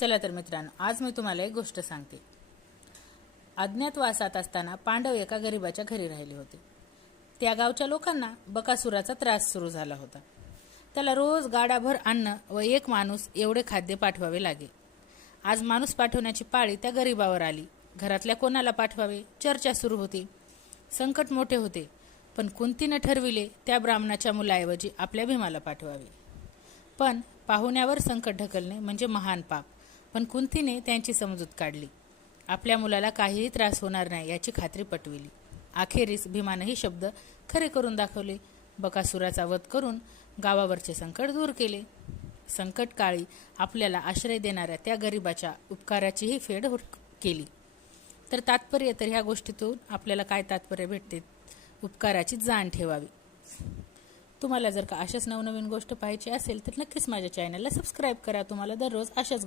चला तर मित्रांनो, आज मी तुम्हाला एक गोष्ट सांगते. अज्ञातवासात असताना पांडव एका गरीबाच्या घरी राहिले होते. त्या गावच्या लोकांना बकासुराचा त्रास सुरू झाला होता. त्याला रोज गाडाभर अन्न व एक माणूस एवढे खाद्य पाठवावे लागे. आज माणूस पाठवण्याची पाळी त्या गरीबावर आली. घरातल्या कोणाला पाठवावे चर्चा सुरू होती. संकट मोठे होते, पण कुंतीने ठरविले त्या ब्राह्मणाच्या मुलाऐवजी आपल्या भीमाला पाठवावे. पण पाहुण्यावर संकट ढकलणे म्हणजे महान पाप. पण कुंतीने त्यांची समजूत काढली. आपल्या मुलाला काहीही त्रास होणार नाही याची खात्री पटविली. अखेरीस भीमानेही शब्द खरे करून दाखवले. बकासुराचा वध करून गावावरचे संकट दूर केले. संकट काळी आपल्याला आश्रय देणाऱ्या त्या गरिबाच्या उपकाराचीही फेड केली. तर तात्पर्य तर ह्या गोष्टीतून आपल्याला काय तात्पर्य भेटते? उपकाराची जाण ठेवावी. तुम्हाला जर का अशाच नवनवीन गोष्ट पाहायची असेल तर नक्कीच माझ्या चॅनलला सबस्क्राईब करा. तुम्हाला दररोज अशाच